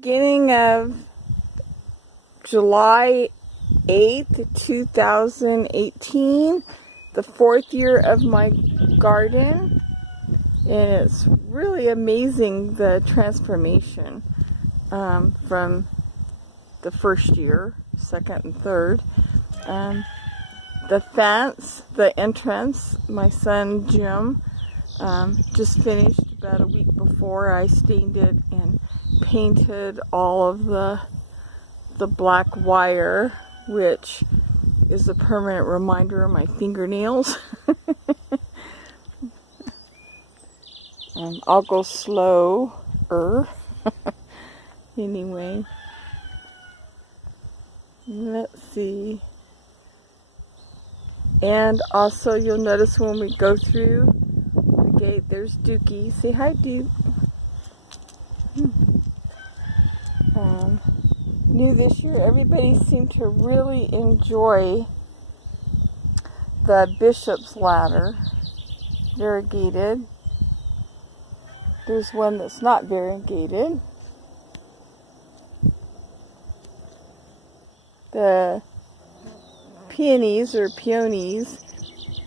Beginning of July 8th, 2018, the 4th year of my garden, and it's really amazing the transformation from the first year, second and third. The fence, the entrance, my son Jim just finished about a week before. I stained it and painted all of the black wire, which is a permanent reminder of my fingernails. I'll go slower. Anyway, let's see. And also you'll notice when we go through the gate, there's Dookie. Say hi, Duke. New this year, everybody seemed to really enjoy the bishop's ladder, variegated. There's one that's not variegated. The peonies or peonies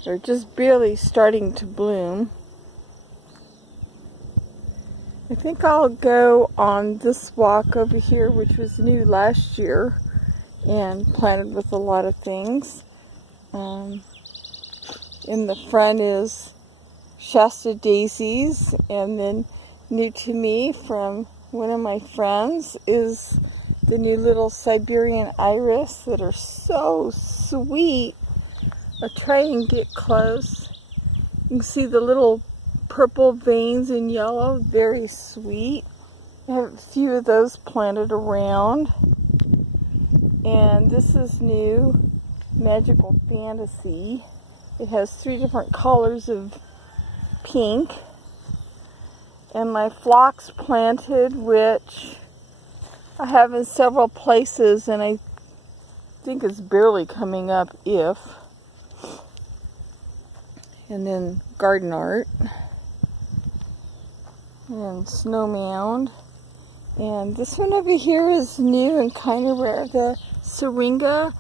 are just barely starting to bloom. I think I'll go on this walk over here, which was new last year and planted with a lot of things. In the front is Shasta daisies, and then new to me from one of my friends is the new little Siberian iris that are so sweet. I'll try and get close. You can see the little purple veins in yellow, very sweet. I have a few of those planted around. And this is new, Magical Fantasy. It has 3 different colors of pink. And my phlox planted, which I have in several places, and I think it's barely coming up, if. And then garden art. And snow mound. And this one over here is new and kind of rare. The syringa,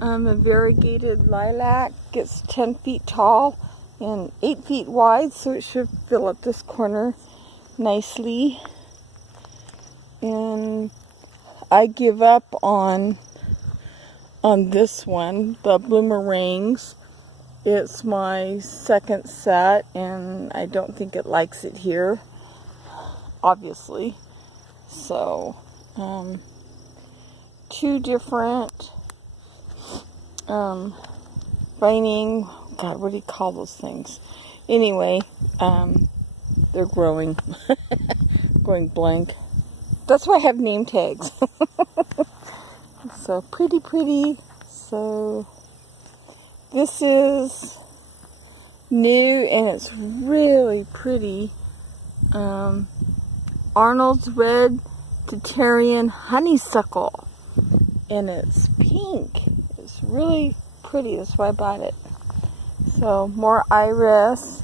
a variegated lilac, gets 10 feet tall and 8 feet wide, so it should fill up this corner nicely. And I give up on this one, the bloomerangs. It's my second set, and I don't think it likes it here, obviously. So, 2 different veining, God, what do you call those things? Anyway, they're growing. Going blank. That's why I have name tags. So pretty. So this is new and it's really pretty. Arnold's Red Tatarian Honeysuckle, and it's pink. It's really pretty. That's why I bought it. So more iris,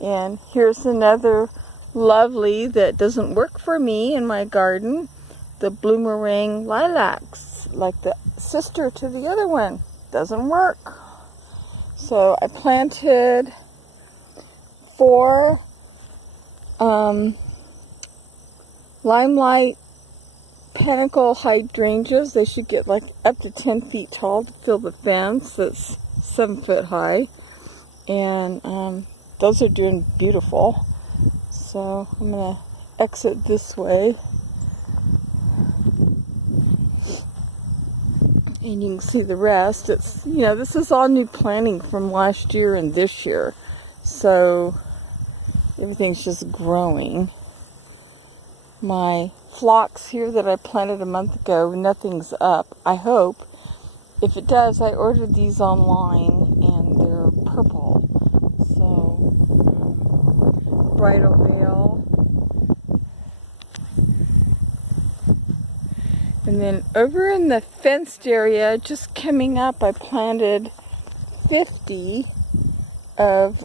and here's another lovely that doesn't work for me in my garden. The bloomerang lilacs, like the sister to the other one, doesn't work. So I planted 4 limelight panicle hydrangeas. They should get like up to 10 feet tall to fill the fence that's 7 foot high. And those are doing beautiful. So I'm going to exit this way. And you can see the rest. It's, this is all new planting from last year and this year. So everything's just growing. My phlox here that I planted a month ago, nothing's up. I hope. If it does, I ordered these online and they're purple. So, bridal veil. And then over in the fenced area, just coming up, I planted 50 of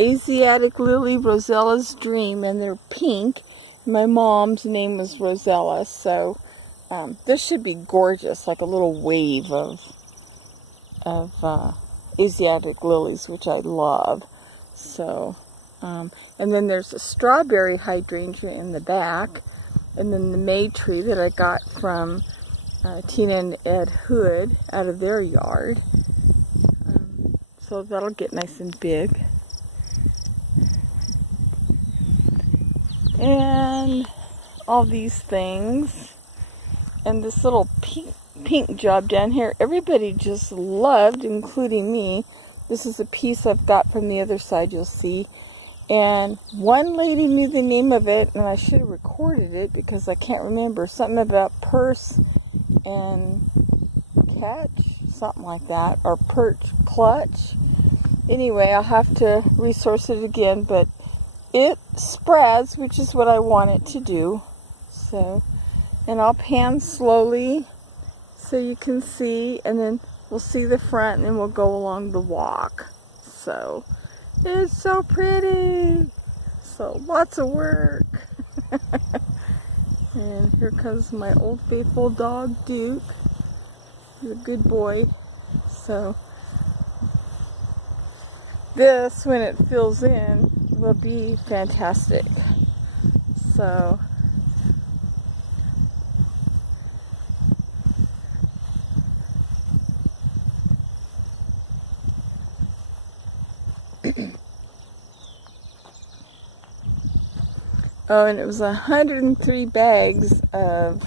Asiatic Lily Rosella's Dream, and they're pink. My mom's name was Rosella, so this should be gorgeous, like a little wave of Asiatic lilies, which I love. So, and then there's a strawberry hydrangea in the back, and then the May tree that I got from Tina and Ed Hood out of their yard. So that'll get nice and big. And all these things. And this little pink job down here, everybody just loved, including me. This is a piece I've got from the other side, you'll see. And one lady knew the name of it, and I should have recorded it because I can't remember. Something about purse and catch, something like that, or perch clutch. Anyway, I'll have to resource it again, but it spreads, which is what I want it to do. So, and I'll pan slowly so you can see, and then we'll see the front, and then we'll go along the walk. So, it's so pretty. So, lots of work. And here comes my old faithful dog, Duke. He's a good boy. So, this, when it fills in, will be fantastic. So, oh, and it was 103 bags of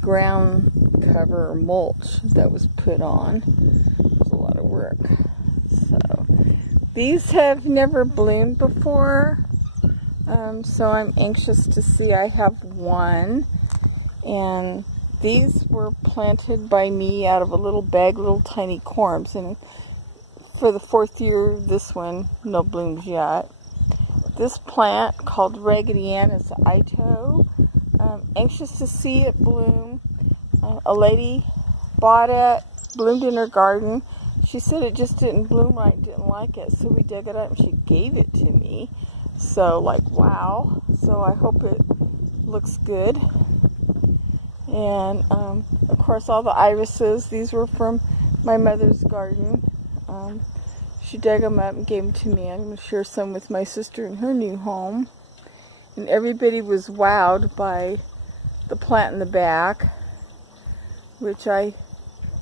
ground cover or mulch that was put on. It was a lot of work. So, these have never bloomed before, so I'm anxious to see. I have one, and these were planted by me out of a little bag, little tiny corms, and for the 4th year, this one, no blooms yet. This plant called Raggedy Ann is Ito. Anxious to see it bloom. A lady bought it, bloomed in her garden. She said it just didn't bloom right, didn't like it, so we dug it up and she gave it to me. So, like, wow. So I hope it looks good. And, of course, all the irises, these were from my mother's garden. She dug them up and gave them to me. I'm going to share some with my sister in her new home. And everybody was wowed by the plant in the back, which I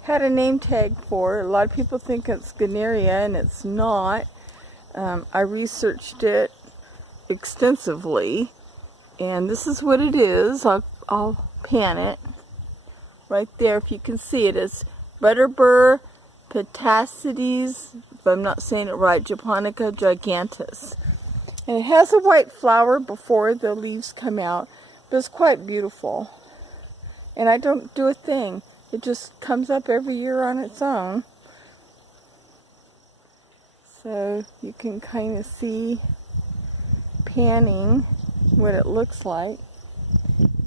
had a name tag for. A lot of people think it's Ganneria, and it's not. I researched it extensively, and this is what it is. I'll pan it right there if you can see it. It's Butterbur Petacides, if I'm not saying it right, Japonica gigantus. And it has a white flower before the leaves come out, but it's quite beautiful. And I don't do a thing. It just comes up every year on its own. So you can kind of see panning what it looks like.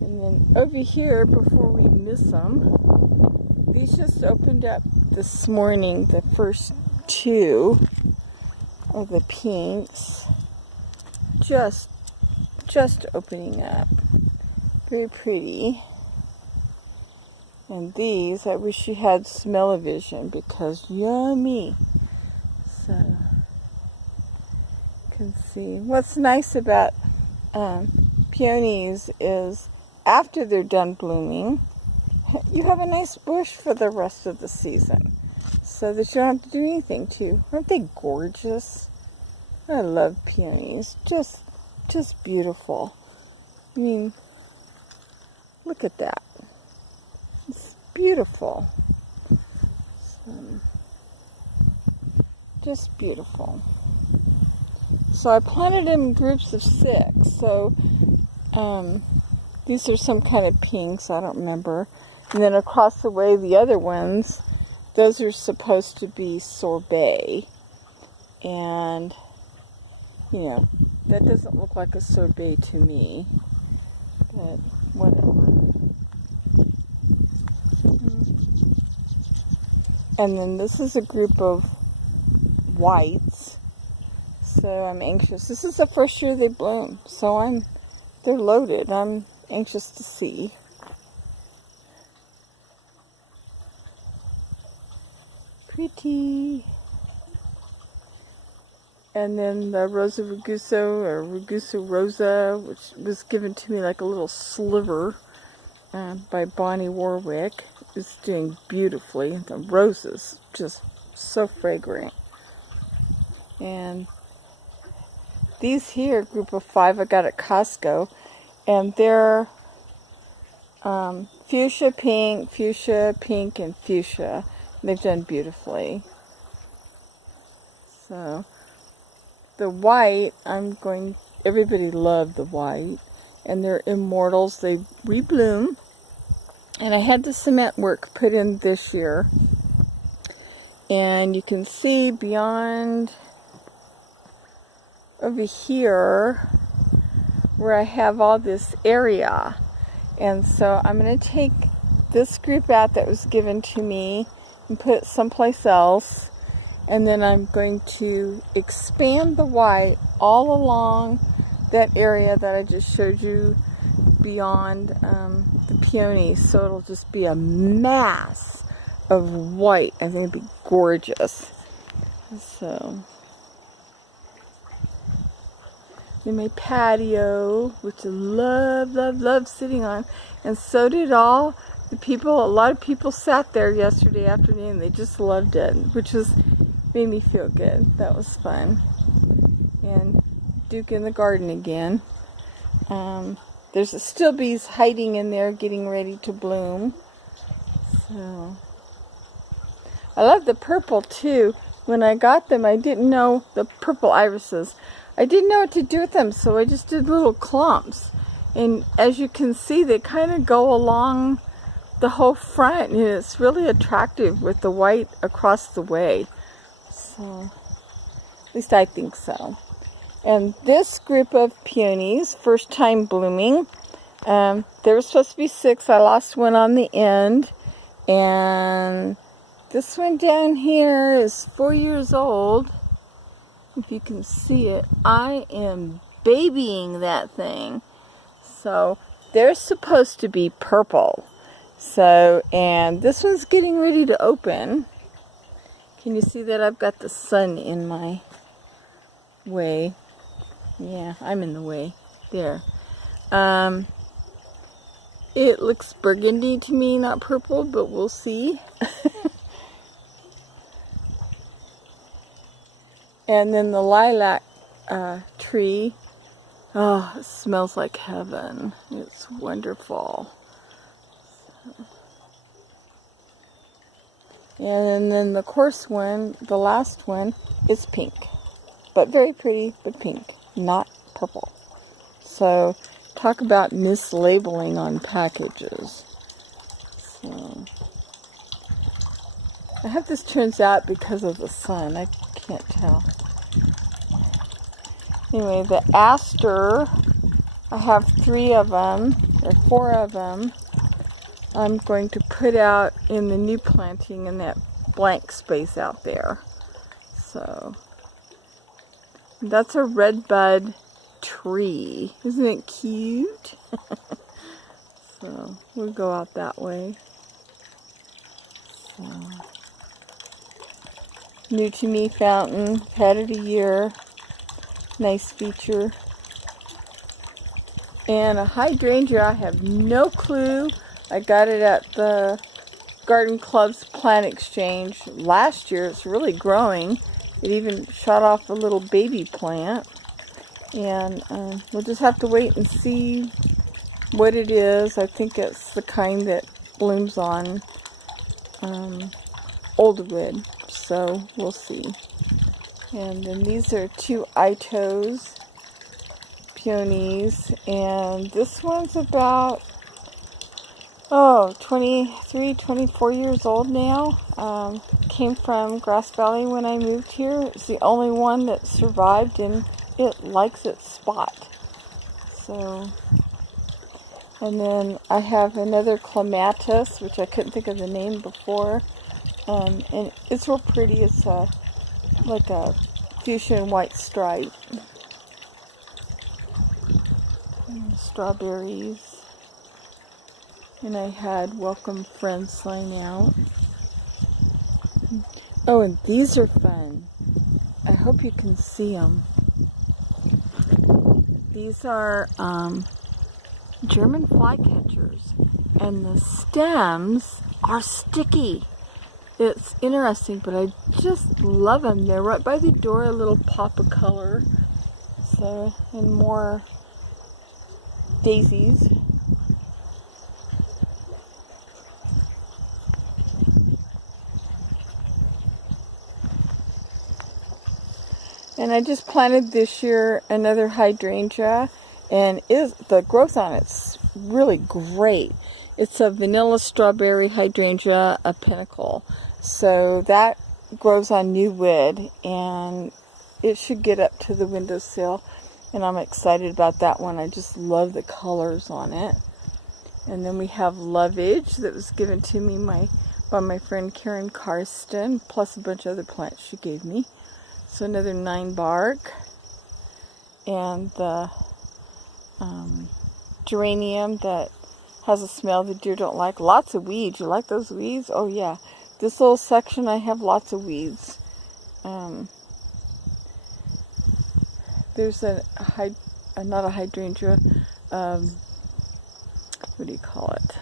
And then over here, before we miss them, these just opened up this morning, the first 2 of the pinks. Just opening up. Very pretty. And these, I wish you had smell-o-vision because yummy. So, you can see. What's nice about peonies is after they're done blooming, you have a nice bush for the rest of the season. So that you don't have to do anything to. Aren't they gorgeous? I love peonies. Just beautiful. I mean, look at that. It's beautiful. So, just beautiful. So I planted them in groups of 6. So these are some kind of pinks, I don't remember. And then across the way, the other ones, those are supposed to be sorbet. And, you know, that doesn't look like a sorbet to me. But whatever. And then this is a group of whites. So I'm anxious. This is the first year they bloom. So they're loaded. I'm anxious to see. Pretty. And then the Rosa Raguso, or Ragusa Rosa, which was given to me like a little sliver by Bonnie Warwick, is doing beautifully. The roses, just so fragrant. And these here, group of 5, I got at Costco, and they're fuchsia, pink, and fuchsia. They've done beautifully. So the white, everybody loved the white, and they're immortals. They rebloom, and I had the cement work put in this year, and you can see beyond over here where I have all this area. And so I'm going to take this group out that was given to me and put it someplace else. And then I'm going to expand the white all along that area that I just showed you beyond the peonies. So it'll just be a mass of white. I think it'd be gorgeous. So in my patio, which I love sitting on, and so did all the people. A lot of people sat there yesterday afternoon. They just loved it, which made me feel good. That was fun. And Duke in the garden again. There's still bees hiding in there, getting ready to bloom. So I love the purple too. When I got them, I didn't know the purple irises. I didn't know what to do with them, so I just did little clumps. And as you can see, they kind of go along the whole front, and it's really attractive with the white across the way. So, at least I think so. And this group of peonies, first time blooming, there were supposed to be 6. I lost one on the end. And this one down here is 4 years old. If you can see it, I am babying that thing. So they're supposed to be purple. So, and this one's getting ready to open. Can you see that I've got the sun in my way? Yeah, I'm in the way. There. It looks burgundy to me, not purple, but we'll see. And then the lilac tree, oh, it smells like heaven. It's wonderful. And then the coarse one, the last one, is pink. But very pretty, but pink, not purple. So, talk about mislabeling on packages. So, I hope this turns out because of the sun. I can't tell. Anyway, the aster, I have 3 of them, or 4 of them. I'm going to put out in the new planting in that blank space out there. So, that's a red bud tree. Isn't it cute? So, we'll go out that way. So, new to me fountain. Had it a year. Nice feature. And a hydrangea, I have no clue. I got it at the Garden Club's plant exchange last year. It's really growing. It even shot off a little baby plant. And we'll just have to wait and see what it is. I think it's the kind that blooms on old wood. So we'll see. And then these are 2 itos, peonies, and this one's about 23, 24 years old now. Came from Grass Valley when I moved here. It's the only one that survived, and it likes its spot. So, and then I have another clematis, which I couldn't think of the name before. And it's real pretty. It's like a fuchsia and white stripe. strawberries. And I had welcome friends sign out. Oh, and these are fun. I hope you can see them. These are German flycatchers, and the stems are sticky. It's interesting, but I just love them. They're right by the door, a little pop of color. So, and more daisies. And I just planted this year another hydrangea, and the growth on it's really great. It's a vanilla strawberry hydrangea, a pinnacle. So that grows on new wood, and it should get up to the windowsill. And I'm excited about that one. I just love the colors on it. And then we have lovage that was given to me by my friend Karen Karsten, plus a bunch of other plants she gave me. So another 9 bark, and the geranium that has a smell the deer don't like. Lots of weeds. You like those weeds? Oh yeah. This little section I have lots of weeds. There's not a hydrangea. What do you call it?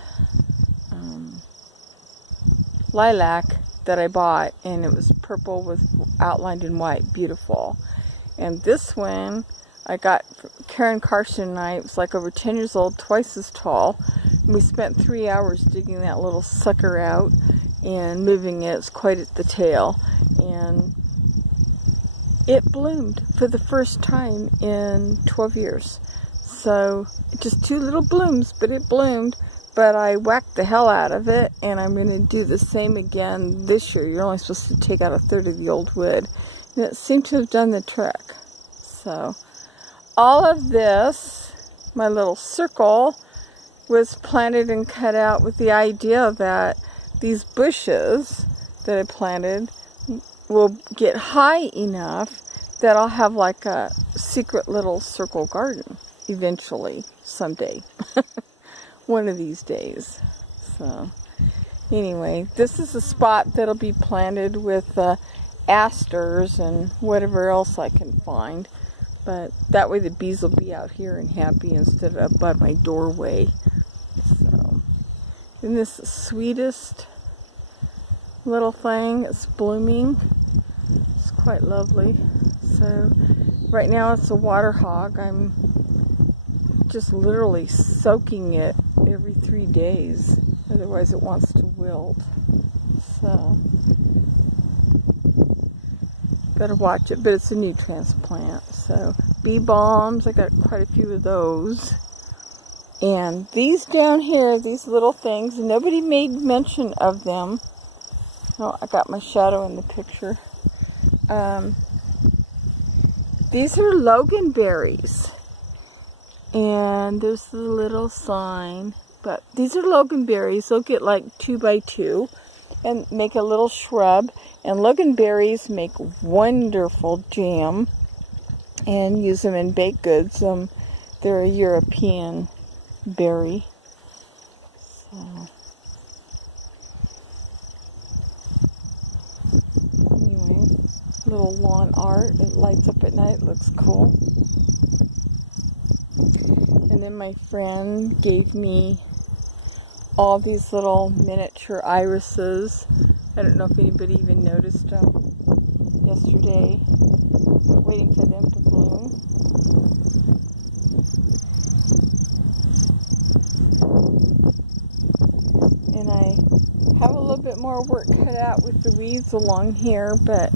Lilac that I bought, and it was purple with outlined in white. Beautiful. And this one I got from Karen Karsten and I. It was like over 10 years old, twice as tall. And we spent 3 hours digging that little sucker out and moving it. It's quite at the tail, and it bloomed for the first time in 12 years. So just 2 little blooms, but it bloomed. But I whacked the hell out of it, and I'm going to do the same again this year. You're only supposed to take out a third of the old wood. And it seemed to have done the trick. So all of this, my little circle, was planted and cut out with the idea that these bushes that I planted will get high enough that I'll have like a secret little circle garden eventually, someday. One of these days. So anyway, this is a spot that'll be planted with asters and whatever else I can find. But that way the bees will be out here and happy instead of up by my doorway. So, isn't this the sweetest little thing? It's blooming. It's quite lovely. So right now it's a water hog. I'm just literally soaking it every 3 days, otherwise it wants to wilt. So gotta watch it, but it's a new transplant. So bee balms, I got quite a few of those. And these down here, these little things, nobody made mention of them. Oh, I got my shadow in the picture. These are loganberries. And there's the little sign. But these are loganberries. They'll get like 2 by 2 and make a little shrub. And loganberries make wonderful jam and use them in baked goods. They're a European berry. So anyway, little lawn art. It lights up at night. It looks cool. And then my friend gave me all these little miniature irises. I don't know if anybody even noticed them yesterday. We're waiting for them to bloom. And I have a little bit more work cut out with the weeds along here, but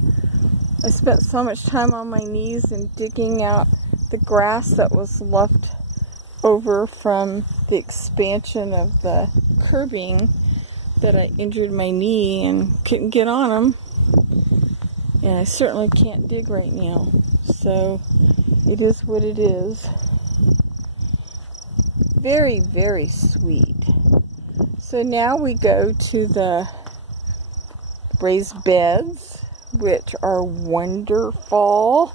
I spent so much time on my knees and digging out the grass that was left over from the expansion of the curbing that I injured my knee and couldn't get on them. And I certainly can't dig right now. So it is what it is. Very, very sweet. So now we go to the raised beds, which are wonderful.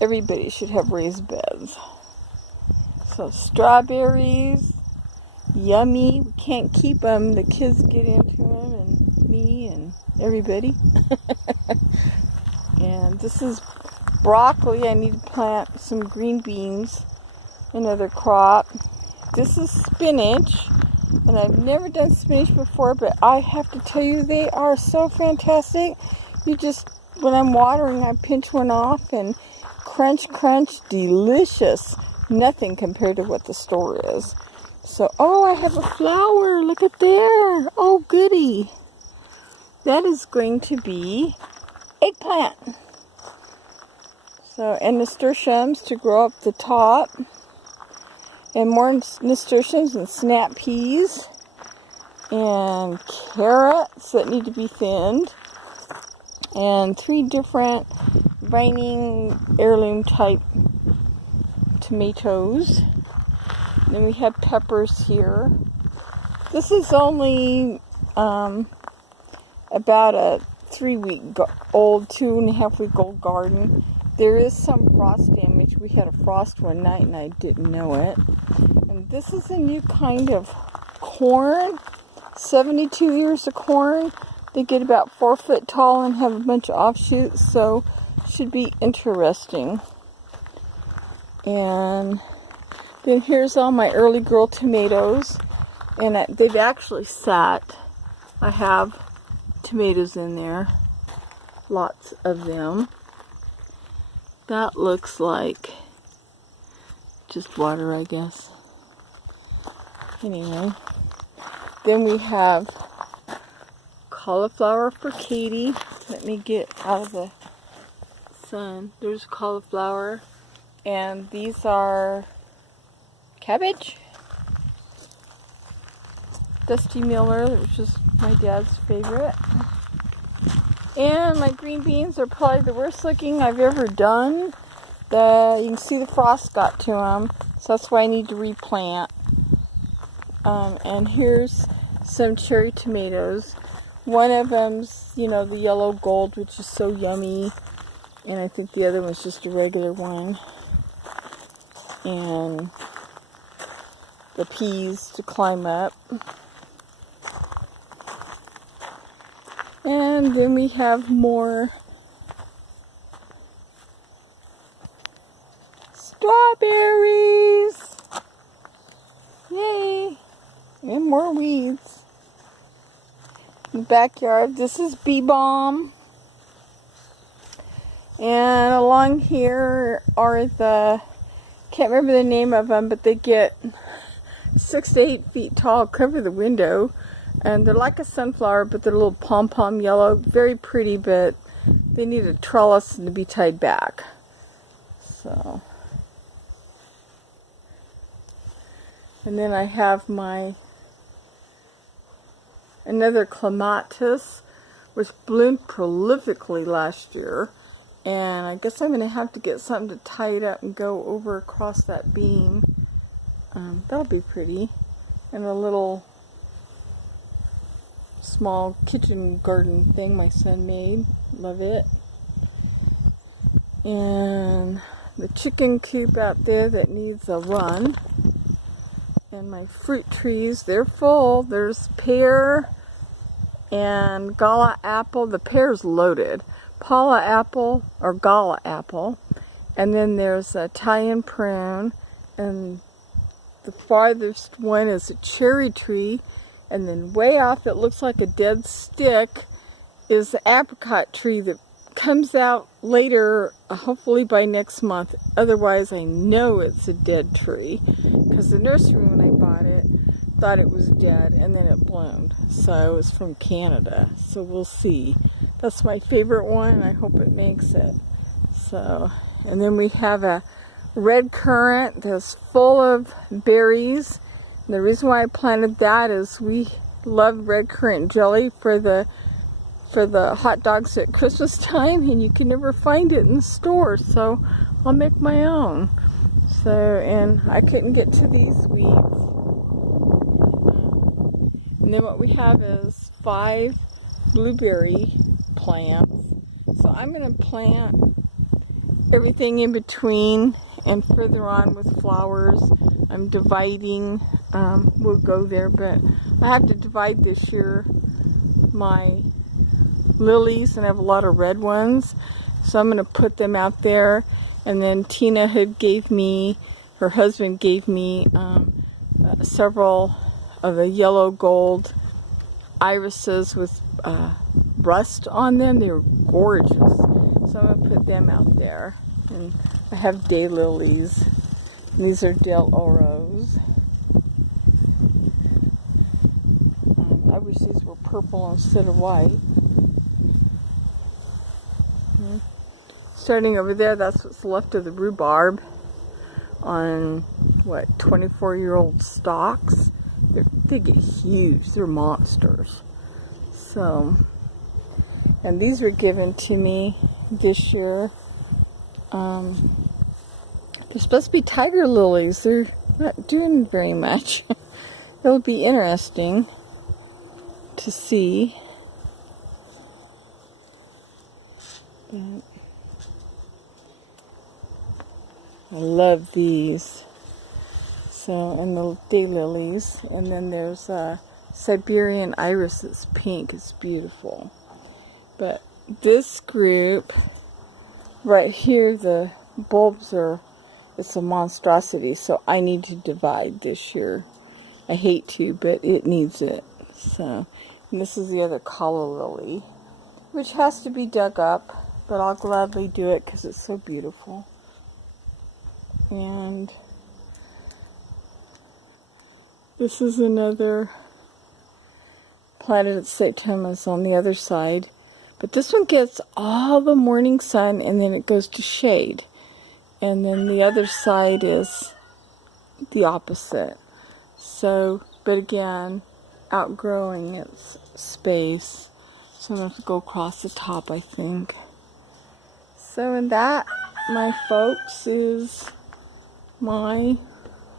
Everybody should have raised beds. So strawberries, yummy. We can't keep them. The kids get into them, and me and everybody. And this is broccoli. I need to plant some green beans, another crop. This is spinach, and I've never done spinach before, but I have to tell you, they are so fantastic. You just, when I'm watering, I pinch one off, and crunch, crunch, delicious. Nothing compared to what the store is. So, oh, I have a flower. Look at there. Oh, goody. That is going to be eggplant. So, and nasturtiums to grow up the top. And more nasturtiums and snap peas. And carrots that need to be thinned. And 3 different vining heirloom type tomatoes. And then we have peppers here. This is only about a 3-week old, 2.5-week old garden. There is some frost damage. We had a frost one night and I didn't know it. And this is a new kind of corn. 72 ears of corn. They get about 4 foot tall and have a bunch of offshoots, so should be interesting. And then here's all my early girl tomatoes, and they've actually sat. I have tomatoes in there, lots of them. That looks like just water, I guess. Anyway, then we have cauliflower for Katie. Let me get out of the sun. There's cauliflower, and these are cabbage. Dusty Miller, which is my dad's favorite. And my green beans are probably the worst looking I've ever done. You can see the frost got to them, so that's why I need to replant. And here's some cherry tomatoes. One of them's, the yellow gold, which is so yummy. And I think the other one's just a regular one. And the peas to climb up. And then we have more strawberries. Yay. And more weeds. In the backyard, this is bee balm. And along here are can't remember the name of them, but they get 6 to 8 feet tall, cover the window. And they're like a sunflower, but they're a little pom-pom yellow. Very pretty, but they need a trellis and to be tied back. So. And then I have another clematis, which bloomed prolifically last year. And I guess I'm going to have to get something to tie it up and go over across that beam. That'll be pretty. And a little small kitchen garden thing my son made. Love it. And the chicken coop out there that needs a run. And my fruit trees, they're full. There's pear and gala apple. The pear's loaded. Paula apple or gala apple. And then there's Italian prune. And the farthest one is a cherry tree. And then way off, it looks like a dead stick, is the apricot tree that comes out later, hopefully by next month. Otherwise, I know it's a dead tree, because the nursery, when I bought it, thought it was dead, and then it bloomed. So it was from Canada, so we'll see. That's my favorite one, and I hope it makes it. So, and then we have a red currant that's full of berries. And the reason why I planted that is we love red currant jelly for the hot dogs at Christmas time, and you can never find it in the store, so I'll make my own. So, and I couldn't get to these weeds. And then what we have is 5 blueberry plants. So I'm going to plant everything in between and further on with flowers. I'm dividing. We'll go there, but I have to divide this year my lilies, and I have a lot of red ones, so I'm going to put them out there. And then Tina had gave me, her husband gave me several of the yellow gold irises with rust on them. They were gorgeous, so I'm going to put them out there. And I have daylilies. These are Del Oros. I wish these were purple instead of white. Starting over there, that's what's left of the rhubarb on, what, 24-year-old stalks. They get huge. They're monsters. So, and these were given to me this year. They're supposed to be tiger lilies. They're not doing very much. It'll be interesting to see. But I love these. So, and the daylilies. And then there's a Siberian iris that's pink. It's beautiful. But this group right here, the bulbs are, it's a monstrosity, so I need to divide this year. I hate to, but it needs it. So, and this is the other calla lily, which has to be dug up, but I'll gladly do it because it's so beautiful. And this is another planted at Septimus on the other side. But this one gets all the morning sun and then it goes to shade. And then the other side is the opposite. So, but again, outgrowing its space. So I'm going to have to go across the top, I think. So, and that, my folks, is my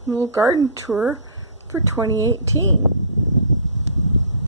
little garden tour for 2018.